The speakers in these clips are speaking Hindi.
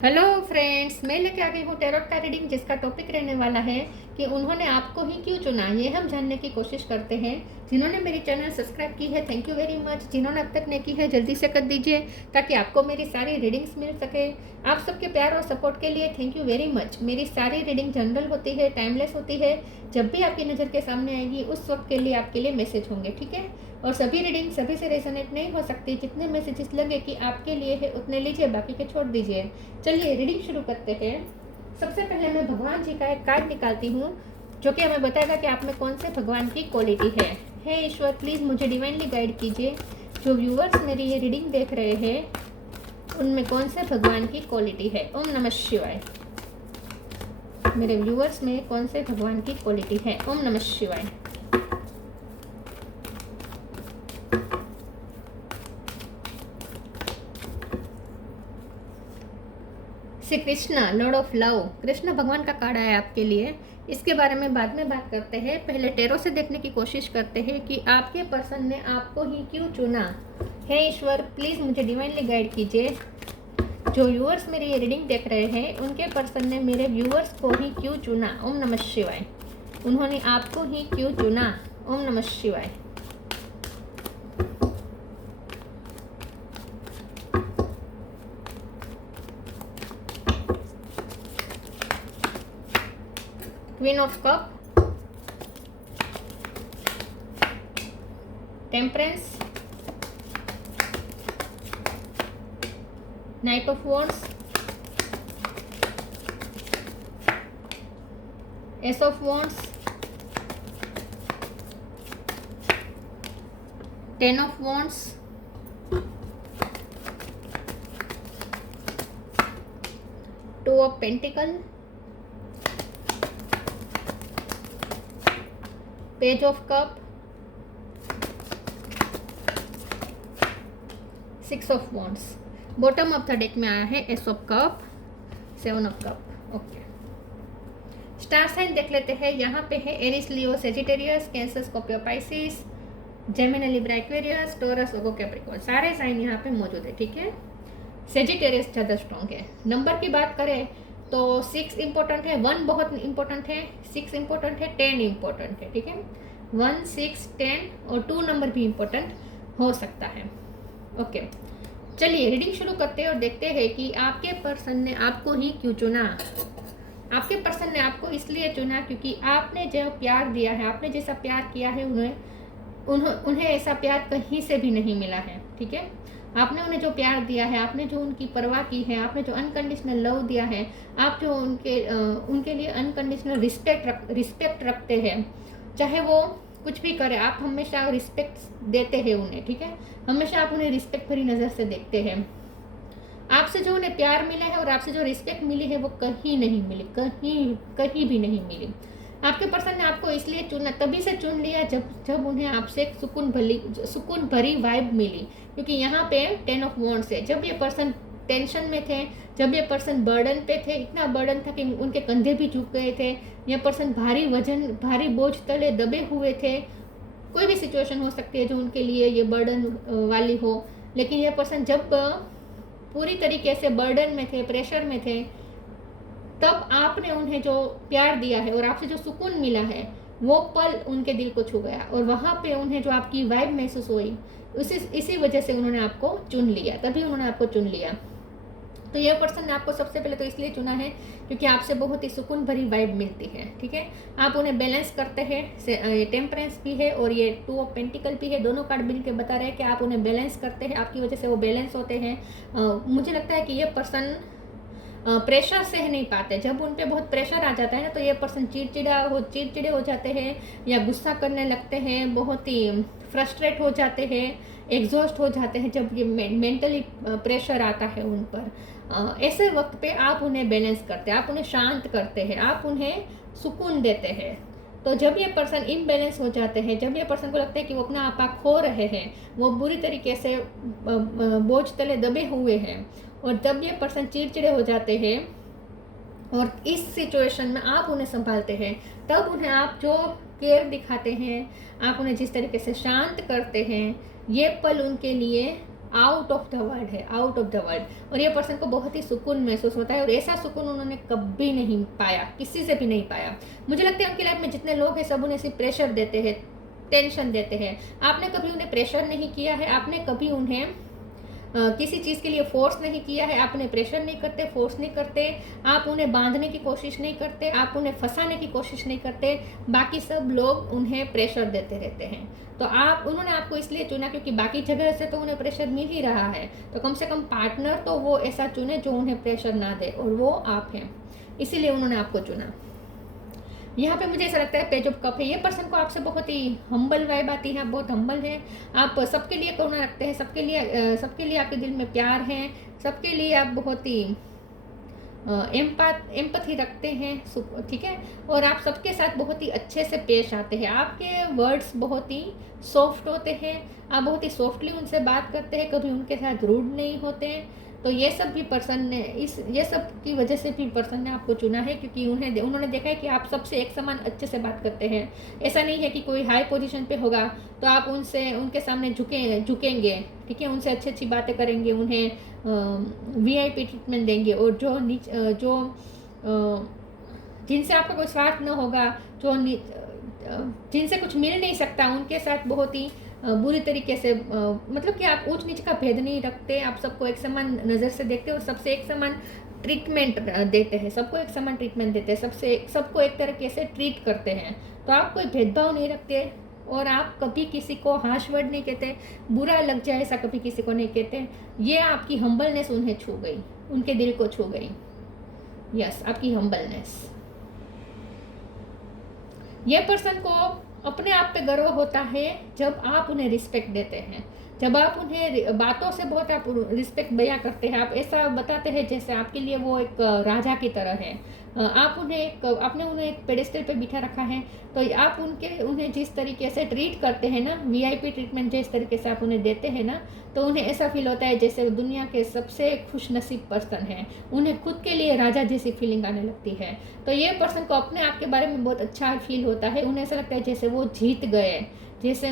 हेलो फ्रेंड्स, मैं लेके आ गई हूँ टैरोट का रीडिंग, जिसका टॉपिक रहने वाला है कि उन्होंने आपको ही क्यों चुना। ये हम जानने की कोशिश करते हैं। जिन्होंने मेरी चैनल सब्सक्राइब की है, थैंक यू वेरी मच। जिन्होंने अब तक नहीं की है, जल्दी से कर दीजिए ताकि आपको मेरी सारी रीडिंग्स मिल सके। आप सबके प्यार और सपोर्ट के लिए थैंक यू वेरी मच। मेरी सारी रीडिंग जनरल होती है, टाइमलेस होती है। जब भी आपकी नज़र के सामने आएगी उस वक्त के लिए आपके लिए मैसेज होंगे, ठीक है। और सभी रीडिंग सभी से रेजोनेट नहीं हो सकती। जितने मैसेजेस लगे कि आपके लिए है उतने लीजिए, बाकी के छोड़ दीजिए। चलिए रीडिंग शुरू करते हैं। सबसे पहले मैं भगवान जी का एक कार्ड निकालती हूँ जो कि हमें बताएगा कि आप में कौन से भगवान की क्वालिटी है। हे ईश्वर, प्लीज़ मुझे डिवाइनली गाइड कीजिए। जो व्यूअर्स मेरी ये रीडिंग देख रहे हैं उनमें कौन से भगवान की क्वालिटी है। ओम नमः शिवाय। मेरे व्यूअर्स में कौन से भगवान की क्वालिटी है। ओम नमः शिवाय। Shri Krishna, Lord of love. Krishna भगवान का कार्ड आया आपके लिए। इसके बारे में बाद में बात करते हैं। पहले टेरो से देखने की कोशिश करते हैं कि आपके पर्सन ने आपको ही क्यों चुना। हे ईश्वर, प्लीज़ मुझे डिवाइनली गाइड कीजिए। जो व्यूअर्स मेरी ये रीडिंग देख रहे हैं उनके पर्सन ने मेरे व्यूअर्स को ही क्यों चुना। ओम नमः शिवाय। उन्होंने आपको ही क्यों चुना। ओम नमः शिवाय। Queen of cup, temperance, knight of wands, ace of wands, ten of wands, two of pentacle, page of cup, six of wands. Bottom of the deck में आया है ace of cup, seven of cup. Okay, star sign देख लेते हैं। यहाँ पे है Aries, Leo, Sagittarius, Cancer, Scorpio, Pisces, Gemini, Libra, Aquarius, Taurus, Virgo, Capricorn. सारे साइन यहाँ पे मौजूद है, ठीक है। सेजिटेरियस ज़्यादा स्ट्रॉन्ग है। नंबर की बात करें तो 6 इंपॉर्टेंट है, 1 बहुत इंपॉर्टेंट है, 6 इंपॉर्टेंट है, 10 इंपॉर्टेंट है, ठीक है। 1, 6, 10 और 2 नंबर भी इंपॉर्टेंट हो सकता है। ओके, चलिए रीडिंग शुरू करते हैं और देखते हैं कि आपके पर्सन ने आपको ही क्यों चुना। आपके पर्सन ने आपको इसलिए चुना क्योंकि आपने जो प्यार दिया है, आपने जैसा प्यार किया है उन्हें ऐसा प्यार कहीं से भी नहीं मिला है, ठीक है। आपने उन्हें जो प्यार दिया है, आपने जो उनकी परवाह की है, आपने जो अनकंडीशनल लव दिया है, आप जो उनके लिए अनकंडीशनल रिस्पेक्ट रखते हैं। चाहे वो कुछ भी करे, आप हमेशा रिस्पेक्ट देते हैं उन्हें, ठीक है। हमेशा आप उन्हें रिस्पेक्ट भरी नज़र से देखते हैं। आपसे जो उन्हें प्यार मिला है और आपसे जो रिस्पेक्ट मिली है वो कहीं नहीं मिली, कहीं भी नहीं मिली। आपके पर्सन ने आपको इसलिए चुना, तभी से चुन लिया जब उन्हें आपसे एक सुकून भरी वाइब मिली। क्योंकि यहाँ पे 10 ऑफ वॉन्ड्स है। जब ये पर्सन टेंशन में थे, जब ये पर्सन बर्डन पे थे, इतना बर्डन था कि उनके कंधे भी झुक गए थे, ये पर्सन भारी बोझ तले दबे हुए थे। कोई भी सिचुएशन हो सकती है जो उनके लिए ये बर्डन वाली हो, लेकिन ये पर्सन जब पूरी तरीके से बर्डन में थे, प्रेशर में थे, तब आपने उन्हें जो प्यार दिया है और आपसे जो सुकून मिला है वो पल उनके दिल को छू गया। और वहाँ पे उन्हें जो आपकी वाइब महसूस हुई, इसी वजह से उन्होंने आपको चुन लिया, तभी उन्होंने आपको चुन लिया। तो यह पर्सन ने आपको सबसे पहले तो इसलिए चुना है क्योंकि आपसे बहुत ही सुकून भरी वाइब मिलती है, ठीक है। आप उन्हें बैलेंस करते हैं। ये टेम्परेंस भी है और ये 2 ऑफ पेंटिकल भी है। दोनों कार्ड मिल के बता रहे हैं कि आप उन्हें बैलेंस करते हैं, आपकी वजह से वो बैलेंस होते हैं। मुझे लगता है कि ये पर्सन प्रेशर सह नहीं पाते। जब उन पे बहुत प्रेशर आ जाता है ना, तो ये पर्सन चिड़चिड़े हो जाते हैं या गुस्सा करने लगते हैं, बहुत ही फ्रस्ट्रेट हो जाते हैं, एग्जॉस्ट हो जाते हैं जब ये मेंटली प्रेशर आता है उन पर। ऐसे वक्त पे आप उन्हें बैलेंस करते हैं, आप उन्हें शांत करते हैं, आप उन्हें सुकून देते हैं। तो जब ये पर्सन इम्बैलेंस हो जाते हैं, जब ये पर्सन को लगता है कि वो अपना आपा खो रहे हैं, वो बुरी तरीके से बोझ तले दबे हुए हैं, और जब ये पर्सन चिड़चिड़े हो जाते हैं और इस सिचुएशन में आप उन्हें संभालते हैं, तब उन्हें आप जो केयर दिखाते हैं, आप उन्हें जिस तरीके से शांत करते हैं, ये पल उनके लिए आउट ऑफ द वर्ल्ड है, आउट ऑफ द वर्ल्ड। और ये पर्सन को बहुत ही सुकून महसूस होता है, और ऐसा सुकून उन्होंने कभी नहीं पाया, किसी से भी नहीं पाया। मुझे लगता है उनकी लाइफ में जितने लोग हैं सब उन्हें सिर्फ प्रेशर देते हैं, टेंशन देते हैं। आपने कभी उन्हें प्रेशर नहीं किया है, आपने कभी उन्हें किसी चीज़ के लिए फोर्स नहीं किया है, आप उन्हें प्रेशर नहीं करते, फोर्स नहीं करते, आप उन्हें बांधने की कोशिश नहीं करते, आप उन्हें फंसाने की कोशिश नहीं करते। बाकी सब लोग उन्हें प्रेशर देते रहते हैं। तो उन्होंने आपको इसलिए चुना क्योंकि बाकी जगह से तो उन्हें प्रेशर मिल ही रहा है, तो कम से कम पार्टनर तो वो ऐसा चुने जो उन्हें प्रेशर ना दे, और वो आप हैं, इसीलिए उन्होंने आपको चुना। यहाँ पे मुझे ऐसा लगता है पेज ऑफ कप है, ये पर्सन को आपसे बहुत ही हम्बल वाइब आती है, आप बहुत हम्बल हैं, आप सबके लिए करुणा रखते हैं, सबके लिए आपके दिल में प्यार है, सबके लिए आप बहुत ही एम्पैथी रखते हैं, ठीक है। और आप सबके साथ बहुत ही अच्छे से पेश आते हैं, आपके वर्ड्स बहुत ही सॉफ्ट होते हैं, आप बहुत ही सॉफ्टली उनसे बात करते हैं, कभी उनके साथ रूड नहीं होते हैं। तो ये सब भी पर्सन ने ये सब की वजह से भी पर्सन ने आपको चुना है, क्योंकि उन्होंने देखा है कि आप सबसे एक समान अच्छे से बात करते हैं। ऐसा नहीं है कि कोई हाई पोजीशन पे होगा तो आप उनके सामने झुकेंगे, ठीक है, उनसे अच्छी अच्छी बातें करेंगे, उन्हें वीआईपी ट्रीटमेंट देंगे, और जिनसे आपका कोई स्वार्थ न होगा, जिनसे कुछ मिल नहीं सकता, उनके साथ बहुत ही बुरी तरीके से मतलब कि आप ऊंच नीच का भेद नहीं रखते, आप सबको एक समान नज़र से देखते और सबसे एक समान ट्रीटमेंट देते हैं, सबको एक समान ट्रीटमेंट देते हैं, सबको एक तरीके से ट्रीट करते हैं। तो आप कोई भेदभाव नहीं रखते, और आप कभी किसी को हार्श वर्ड नहीं कहते, बुरा लग जाए ऐसा कभी किसी को नहीं कहते। ये आपकी हम्बलनेस उन्हें छू गई, उनके दिल को छू गई। यस, आपकी हम्बलनेस। ये पर्सन को अपने आप पे गर्व होता है जब आप उन्हें रिस्पेक्ट देते हैं, जब आप उन्हें बातों से बहुत आप रिस्पेक्ट बयां करते हैं, आप ऐसा बताते हैं जैसे आपके लिए वो एक राजा की तरह है। आपने उन्हें एक पेडेस्टल पे बिठा रखा है, तो आप उन्हें जिस तरीके से ट्रीट करते हैं ना, वीआईपी ट्रीटमेंट जिस तरीके से आप उन्हें देते हैं ना, तो उन्हें ऐसा फील होता है जैसे दुनिया के सबसे खुशनसीब पर्सन है, उन्हें खुद के लिए राजा जैसी फीलिंग आने लगती है। तो ये पर्सन को अपने आप के बारे में बहुत अच्छा फील होता है, उन्हें ऐसा लगता है जैसे वो जीत गए, जैसे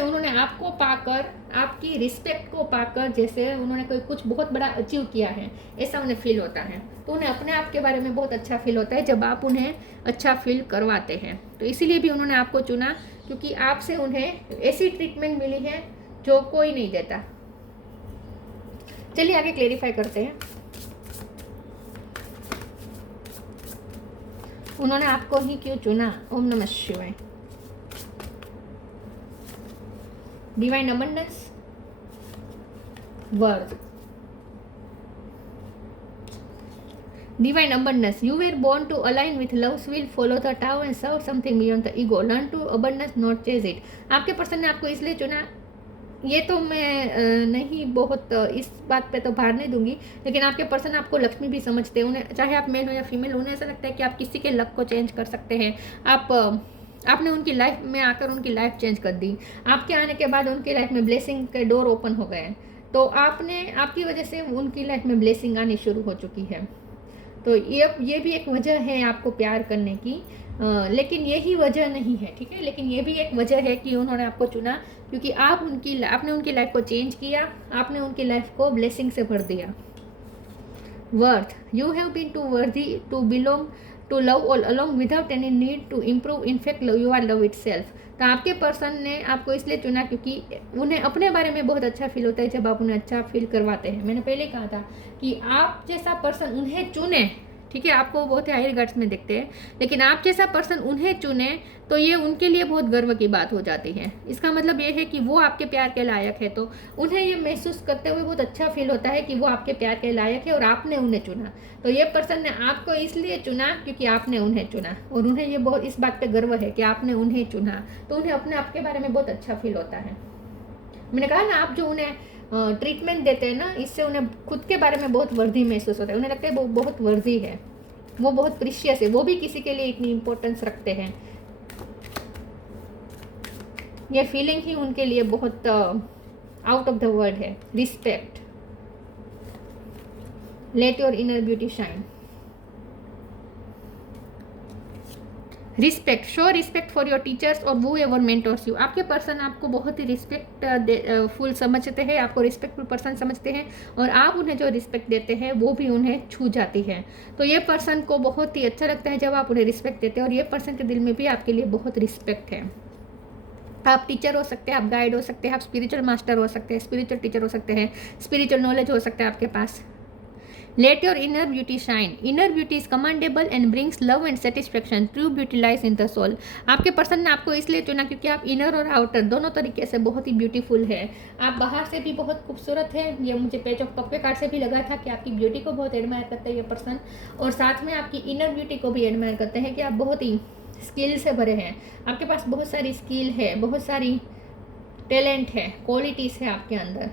उन्होंने आपको पाकर, आपकी रिस्पेक्ट को पाकर, जैसे उन्होंने कुछ बहुत बड़ा अचीव किया है, ऐसा उन्हें फील होता है। तो उन्हें अपने आप के बारे में बहुत अच्छा फील होता है जब आप उन्हें अच्छा फील करवाते हैं। तो इसीलिए भी उन्होंने आपको चुना, क्योंकि आपसे उन्हें ऐसी ट्रीटमेंट मिली है जो कोई नहीं देता। चलिए आगे क्लेरिफाई करते हैं। उन्होंने आपको ही क्यों चुना? ओम नमः शिवाय। Divine abundance, worth, divine abundance. You were born to align with love's will, follow the Tao and serve something beyond the ego. Learn to abundance, not chase it. आपके पर्सन ने आपको इसलिए चुना, ये तो मैं नहीं बहुत इस बात पे तो भार नहीं दूंगी, लेकिन आपके पर्सन आपको लक्ष्मी भी समझते हैं। उन्हें, चाहे आप मेल हो या फीमेल, उन्हें ऐसा लगता है कि आप किसी के लक को चेंज कर सकते हैं। आपने उनकी लाइफ में आकर उनकी लाइफ चेंज कर दी। आपके आने के बाद उनकी लाइफ में ब्लेसिंग के डोर ओपन हो गए, तो आपकी वजह से उनकी लाइफ में ब्लेसिंग आनी शुरू हो चुकी है। तो ये भी एक वजह है आपको प्यार करने की, लेकिन यही वजह नहीं है, ठीक है। लेकिन ये भी एक वजह है कि उन्होंने आपको चुना, क्योंकि आपने उनकी लाइफ को चेंज किया, आपने उनकी लाइफ को ब्लेसिंग से भर दिया। Worth, you have been too worthy to belong to love all along without any need to improve, in fact you are love itself. तो आपके पर्सन ने आपको इसलिए चुना क्योंकि उन्हें अपने बारे में बहुत अच्छा फील होता है जब आप उन्हें अच्छा फील करवाते हैं। मैंने पहले कहा था कि आप जैसा पर्सन उन्हें चुने, ठीक है, आपको बहुत ही हाई रिगार्ड्स में देखते हैं, लेकिन आप जैसा पर्सन उन्हें चुने तो ये उनके लिए बहुत गर्व की बात हो जाती है। इसका मतलब ये है कि वो आपके प्यार के लायक है, तो उन्हें ये महसूस करते हुए बहुत अच्छा फील होता है कि वो आपके प्यार के लायक है और आपने उन्हें चुना। तो ये पर्सन ने आपको इसलिए चुना क्योंकि आपने उन्हें चुना, और उन्हें ये बहुत इस बात पे गर्व है कि आपने उन्हें चुना, तो उन्हें अपने आप के बारे में बहुत अच्छा फील होता है। मैंने कहा ना, आप जो उन्हें ट्रीटमेंट देते हैं ना, इससे उन्हें खुद के बारे में बहुत वर्दी महसूस होता है, उन्हें लगता है वो बहुत वर्दी है, वो बहुत प्रीशियस है, वो भी किसी के लिए इतनी इम्पोर्टेंस रखते हैं। ये फीलिंग ही उनके लिए बहुत आउट ऑफ द वर्ल्ड है। Respect, late your inner beauty shine. Respect, show respect for your teachers और वो एवर मेंटोर्स यू। आपके पर्सन आपको बहुत ही रिस्पेक्ट फुल समझते हैं, आपको रिस्पेक्टफुल पर्सन समझते हैं और आप उन्हें जो रिस्पेक्ट देते हैं वो भी उन्हें छू जाती है। तो ये पर्सन को बहुत ही अच्छा लगता है जब आप उन्हें रिस्पेक्ट देते हैं और ये पर्सन के दिल में भी आपके लिए बहुत रिस्पेक्ट है। आप टीचर हो सकते हैं, आप गाइड हो सकते हैं, आप स्पिरिचुअल मास्टर हो सकते हैं, स्पिरिचुअल टीचर हो सकते हैं, स्पिरिचुअल नॉलेज हो सकता है आपके पास। Let your inner beauty shine, inner beauty is commendable and brings love and satisfaction, true beauty lies in the soul. आपके पर्सन ने आपको इसलिए चुना क्योंकि आप इनर और आउटर दोनों तरीके से बहुत ही ब्यूटीफुल है। आप बाहर से भी बहुत खूबसूरत है, ये मुझे पेज ऑफ कप के कार्ड से भी लगा था कि आपकी ब्यूटी को बहुत एडमायर करता है ये पर्सन, और साथ में आपकी इनर ब्यूटी को भी एडमायर करते हैं कि आप बहुत ही स्किल से भरे हैं, आपके पास बहुत सारी स्किल है, बहुत सारी टैलेंट है, क्वालिटीज़ है आपके अंदर।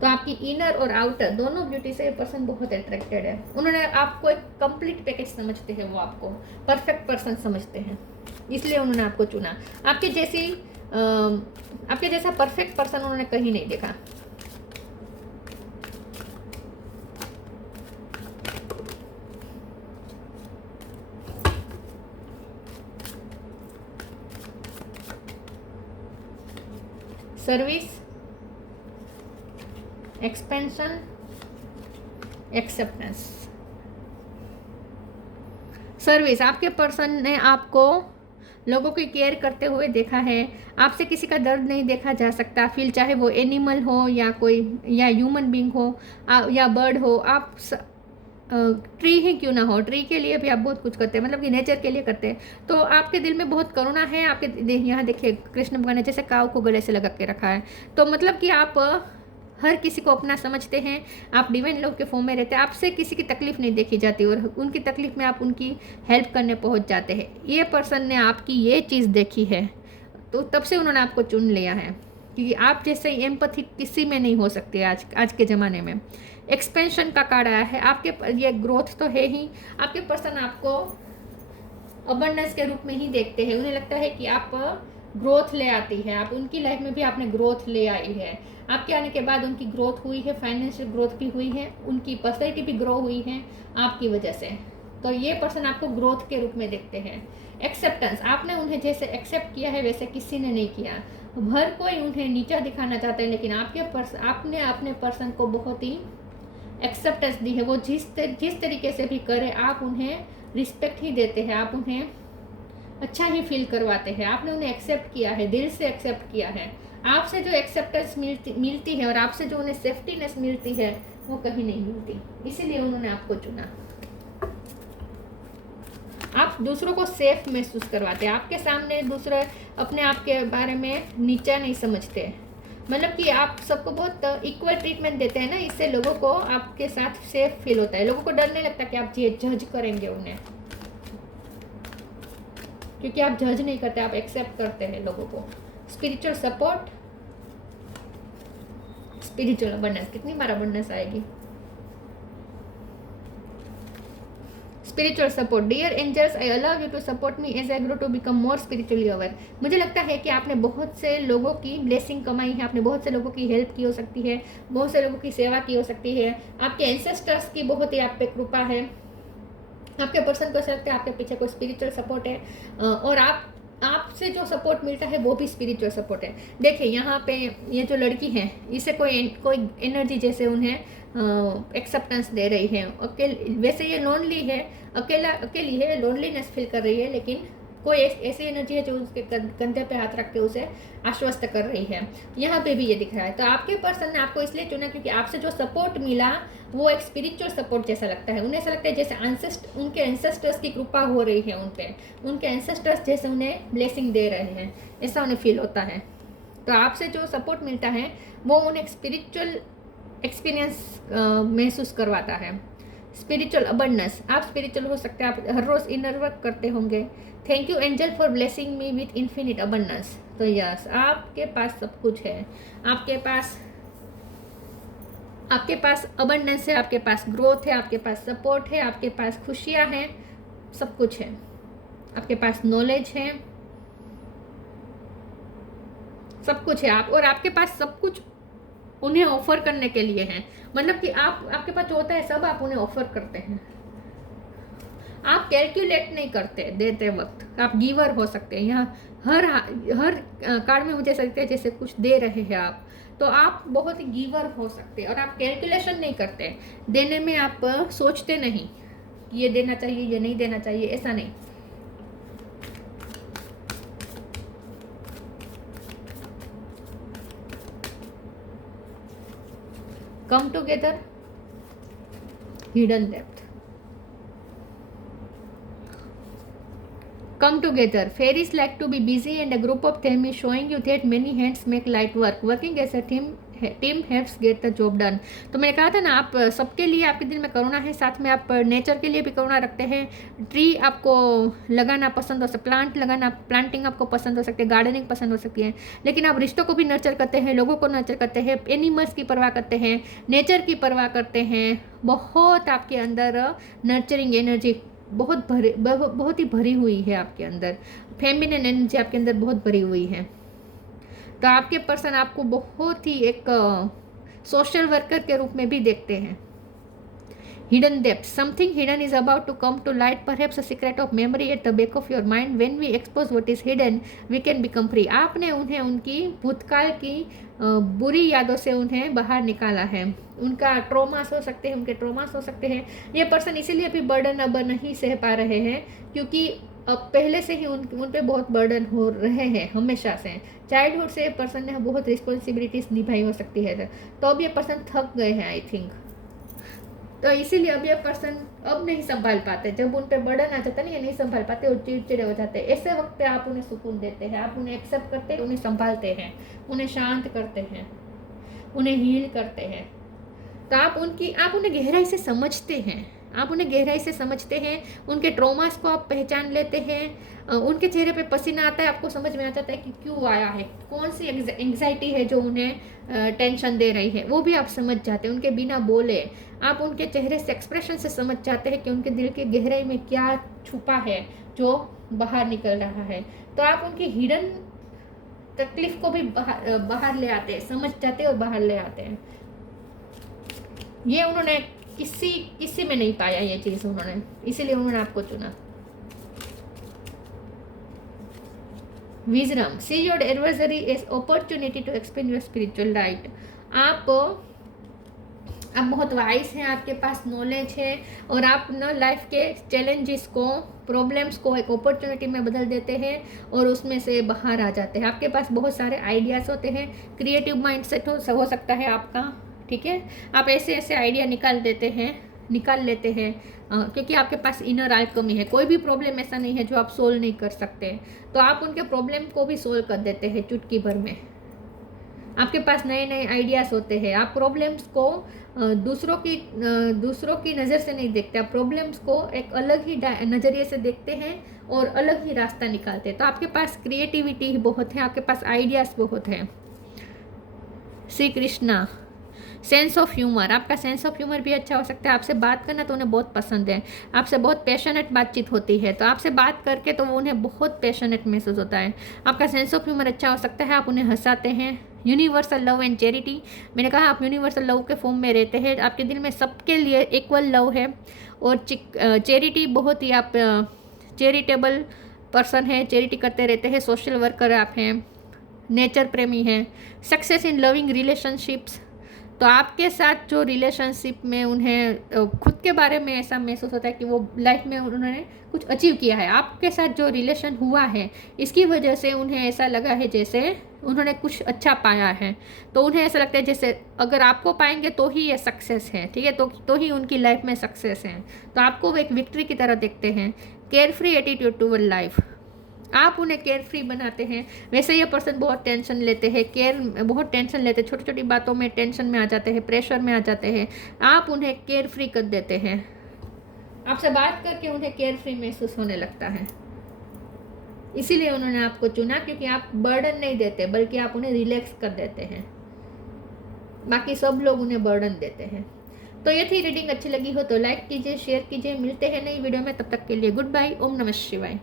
तो आपकी इनर और आउटर दोनों ब्यूटी से पर्सन बहुत अट्रैक्टेड है। उन्होंने आपको एक कंप्लीट पैकेज समझते हैं, वो आपको परफेक्ट पर्सन समझते हैं, इसलिए उन्होंने आपको चुना। आपके जैसा परफेक्ट पर्सन उन्होंने कहीं नहीं देखा। Service, expansion, acceptance. सर्विस, आपके पर्सन ने आपको लोगों की केयर करते हुए देखा है, आपसे किसी का दर्द नहीं देखा जा सकता, फील चाहे वो एनिमल हो या कोई या ह्यूमन बीइंग हो या बर्ड हो, आप ट्री ही क्यों ना हो, ट्री के लिए भी आप बहुत कुछ करते हैं, मतलब कि नेचर के लिए करते हैं। तो आपके दिल में बहुत करुणा है। आपके यहाँ देखिए कृष्ण भगवान ने जैसे काऊ को गले से लगा के रखा है, तो मतलब कि आप हर किसी को अपना समझते हैं, आप डिवाइन लव के फॉर्म में रहते हैं, आपसे किसी की तकलीफ नहीं देखी जाती और उनकी तकलीफ में आप उनकी हेल्प करने पहुंच जाते हैं। ये पर्सन ने आपकी ये चीज़ देखी है तो तब से उन्होंने आपको चुन लिया है, क्योंकि आप जैसे एम्पैथी किसी में नहीं हो सकती आज के ज़माने में। एक्सपेंशन का कार्ड आया है, आपके ये ग्रोथ तो है ही, आपके पर्सन आपको अबंडेंस के रूप में ही देखते हैं। उन्हें लगता है कि आप ग्रोथ ले आती है, आप उनकी लाइफ में भी आपने ग्रोथ ले आई है, आपके आने के बाद उनकी ग्रोथ हुई है, फाइनेंशियल ग्रोथ भी हुई है, उनकी पर्सनैलिटी भी ग्रो हुई है आपकी वजह से। तो ये पर्सन आपको ग्रोथ के रूप में देखते हैं। एक्सेप्टेंस, आपने उन्हें जैसे एक्सेप्ट किया है वैसे किसी ने नहीं किया। हर कोई उन्हें नीचा दिखाना चाहता है, लेकिन आपने अपने पर्सन को बहुत ही एक्सेप्टेंस दी है। वो जिस तरीके से भी करे आप उन्हें रिस्पेक्ट ही देते हैं, आप उन्हें अच्छा ही फील करवाते हैं, आपने उन्हें एक्सेप्ट किया है, दिल से एक्सेप्ट किया है। आपसे जो एक्सेप्टेंस मिलती है और आपसे जो उन्हें सेफ्टीनेस मिलती है वो कहीं नहीं मिलती, इसीलिए उन्होंने आपको चुना। आप दूसरों को सेफ महसूस करवाते हैं, आपके सामने दूसरे अपने आप के बारे में नीचा नहीं समझते, मतलब कि आप सबको बहुत इक्वल ट्रीटमेंट देते हैं ना, इससे लोगों को आपके साथ सेफ फील होता है। लोगों को डर नहीं लगता कि आप जज करेंगे उन्हें, क्योंकि आप जज नहीं करते, आप एक्सेप्ट करते हैं लोगों को। स्पिरिचुअल सपोर्ट, स्पिरिचुअल अबंडेंस, कितनी बार अबंडेंस आएगी। Spiritual support, dear angels I allow you to support me as I grow to become more spiritually aware. मुझे लगता है कि आपने बहुत से लोगों की ब्लेसिंग कमाई है, आपने बहुत से लोगों की हेल्प की हो सकती है, बहुत से लोगों की सेवा की हो सकती है, आपके एंसेस्टर्स की बहुत ही आप पे कृपा है, आपके पर्सन को ऐसा लगता है आपके पीछे कोई स्पिरिचुअल सपोर्ट है, और आपसे जो सपोर्ट मिलता है वो भी स्पिरिचुअल सपोर्ट है। देखिए यहाँ पे ये जो लड़की है इसे कोई एनर्जी जैसे उन्हें एक्सेप्टेंस दे रही है। वैसे ये लोनली है, अकेली है, लोनलीनेस फील कर रही है, लेकिन कोई ऐसी एनर्जी है जो उसके कंधे पे हाथ रख के उसे आश्वस्त कर रही है। यहाँ पे भी ये दिख रहा है। तो आपके पर्सन ने आपको इसलिए चुना क्योंकि आपसे जो सपोर्ट मिला वो एक स्पिरिचुअल सपोर्ट जैसा लगता है। उन्हें ऐसा लगता है जैसे उनके एंसेस्टर्स की कृपा हो रही है उन पे, उनके एंसेस्टर्स जैसे उन्हें ब्लेसिंग दे रहे हैं, ऐसा उन्हें फील होता है। तो आपसे जो सपोर्ट मिलता है वो उन्हें स्पिरिचुअल एक्सपीरियंस महसूस करवाता है। स्पिरिचुअल अबंडेंस, आप स्पिरिचुअल हो सकते हैं, आप हर रोज़ इनर वर्क करते होंगे। Thank you angel for blessing me with infinite abundance. तो यस, आपके पास सब कुछ है, आपके पास अबंडेंस है, आपके पास ग्रोथ है, आपके पास सपोर्ट है, आपके पास खुशियाँ हैं, सब कुछ है, आपके पास नॉलेज है, सब कुछ है। और आपके पास सब कुछ उन्हें ऑफर करने के लिए है, मतलब कि आपके पास जो होता है सब आप उन्हें ऑफर करते हैं। आप कैलकुलेट नहीं करते देते वक्त, आप गिवर हो सकते हैं। यहाँ हर कार्ड में मुझे ऐसा लगता है जैसे कुछ दे रहे हैं आप, तो आप बहुत गिवर हो सकते हैं और आप कैलकुलेशन नहीं करते देने में, आप सोचते नहीं ये देना चाहिए ये नहीं देना चाहिए, ऐसा नहीं। Come together, hidden depth. Come together. Fairies like to be busy and a group of them is showing you that many hands make light work. Working as a team helps get the job done. तो मैंने कहा था ना, आप सबके लिए आपके दिल में करुणा है, साथ में आप नेचर के लिए भी करुणा रखते हैं। ट्री आपको लगाना पसंद हो सकता, प्लांट लगाना, प्लांटिंग आपको पसंद हो सकती है, गार्डनिंग पसंद हो सकती है, लेकिन आप रिश्तों को भी नर्चर करते हैं, लोगों को नर्चर करते हैं, एनिमल्स की परवाह करते हैं, नेचर की परवाह करते हैं। बहुत आपके अंदर नर्चरिंग एनर्जी बहुत ही भरी हुई है आपके अंदर, फेमिनिन एनर्जी आपके अंदर बहुत भरी हुई है। तो आपके पर्सन आपको बहुत ही एक सोशल वर्कर के रूप में भी देखते हैं। Hidden depth, something hidden is about to come to light, perhaps a secret of memory at the back of your mind. When we expose what is hidden we can become free. आपने उन्हें उनकी भूतकाल की बुरी यादों से उन्हें बाहर निकाला है। उनका ट्रॉमास हो सकते हैं, उनके ट्रॉमास हो सकते हैं। ये पर्सन इसीलिए अभी बर्डन अब नहीं सह पा रहे हैं क्योंकि अब पहले से ही उन पे बहुत बर्डन हो रहे हैं हमेशा से। चाइल्डहुड से पर्सन ने बहुत रिस्पॉन्सिबिलिटीज निभाई हो सकती है, तो अब ये पर्सन थक गए हैं आई थिंक। तो इसीलिए अब ये पर्सन अब नहीं संभाल पाते, जब उन पर बर्डन आ जाता है ना, ये नहीं संभाल पाते और चिड़चिड़े हो जाते हैं। ऐसे वक्त पे आप उन्हें सुकून देते हैं, आप उन्हें एक्सेप्ट करते हैं, उन्हें संभालते हैं, उन्हें शांत करते हैं, उन्हें हील करते हैं। तो आप उन्हें गहराई से समझते हैं, आप उन्हें गहराई से समझते हैं, उनके ट्रॉमास को आप पहचान लेते हैं। उनके चेहरे पे पसीना आता है, आपको समझ में आ जाता है कि क्यों आया है, कौन सी एंग्जाइटी है जो उन्हें टेंशन दे रही है, वो भी आप समझ जाते हैं। उनके बिना बोले आप उनके चेहरे से एक्सप्रेशन से समझ जाते हैं कि उनके दिल की गहराई में क्या छुपा है जो बाहर निकल रहा है। तो आप उनकी हिडन तकलीफ को भी बाहर ले आते हैं, समझ जाते हैं और बाहर ले आते हैं। ये उन्होंने किसी में नहीं पाया ये चीज़ उन्होंने, इसीलिए उन्होंने आपको चुना। Wisdom, see your adversary as opportunity to expand your spiritual light. आप बहुत वाइज हैं, आपके पास नॉलेज है और आप ना लाइफ के चैलेंजेस को, प्रॉब्लम्स को एक अपॉर्चुनिटी में बदल देते हैं और उसमें से बाहर आ जाते हैं। आपके पास बहुत सारे आइडियाज़ होते हैं, क्रिएटिव माइंडसेट हो सकता है आपका, ठीक है। आप ऐसे आइडिया निकाल लेते हैं क्योंकि आपके पास इनर अल्केमी है। कोई भी प्रॉब्लम ऐसा नहीं है जो आप सोल्व नहीं कर सकते, तो आप उनके प्रॉब्लम को भी सोल्व कर देते हैं चुटकी भर में। आपके पास नए आइडियाज़ होते हैं, आप प्रॉब्लम्स को दूसरों की नज़र से नहीं देखते, आप प्रॉब्लम्स को एक अलग ही नज़रिए से देखते हैं और अलग ही रास्ता निकालते हैं। तो आपके पास क्रिएटिविटी बहुत है, आपके पास आइडियाज़ बहुत है। Shri Krishna, sense of humour, आपका सेंस ऑफ ह्यूमर भी अच्छा हो सकता है। आपसे बात करना तो उन्हें बहुत पसंद है, आपसे बहुत पैशनेट बातचीत होती है, तो आपसे बात करके तो उन्हें बहुत पैशनेट महसूस होता है। आपका सेंस ऑफ ह्यूमर अच्छा हो सकता है, आप उन्हें हंसाते हैं। यूनिवर्सल लव एंड चैरिटी, मैंने कहा आप यूनिवर्सल लव के फॉर्म में रहते हैं, आपके दिल में सबके लिए इक्वल लव है। और चैरिटी, बहुत ही आप चैरिटेबल पर्सन है, चैरिटी करते रहते हैं, सोशल वर्कर आप हैं, नेचर प्रेमी हैं। सक्सेस इन लविंग रिलेशनशिप्स, तो आपके साथ जो रिलेशनशिप में उन्हें खुद के बारे में ऐसा महसूस होता है कि वो लाइफ में उन्होंने कुछ अचीव किया है। आपके साथ जो रिलेशन हुआ है इसकी वजह से उन्हें ऐसा लगा है जैसे उन्होंने कुछ अच्छा पाया है, तो उन्हें ऐसा लगता है जैसे अगर आपको पाएंगे तो ही ये सक्सेस है, ठीक है, तो ही उनकी लाइफ में सक्सेस है। तो आपको वो एक विक्ट्री की तरह देखते हैं। Care free attitude toward life, आप उन्हें केयर फ्री बनाते हैं। वैसे ये पर्सन बहुत टेंशन लेते हैं, बहुत टेंशन लेते हैं, छोटी छोटी बातों में टेंशन में आ जाते हैं, प्रेशर में आ जाते हैं। आप उन्हें केयर फ्री कर देते हैं, आपसे बात करके उन्हें केयर फ्री महसूस होने लगता है। इसीलिए उन्होंने आपको चुना, क्योंकि आप बर्डन नहीं देते बल्कि आप उन्हें रिलैक्स कर देते हैं। बाकी सब लोग उन्हें बर्डन देते हैं। तो ये थी रीडिंग, अच्छी लगी हो तो लाइक कीजिए, शेयर कीजिए। मिलते हैं नई वीडियो में, तब तक के लिए गुड बाय। ओम नमः शिवाय।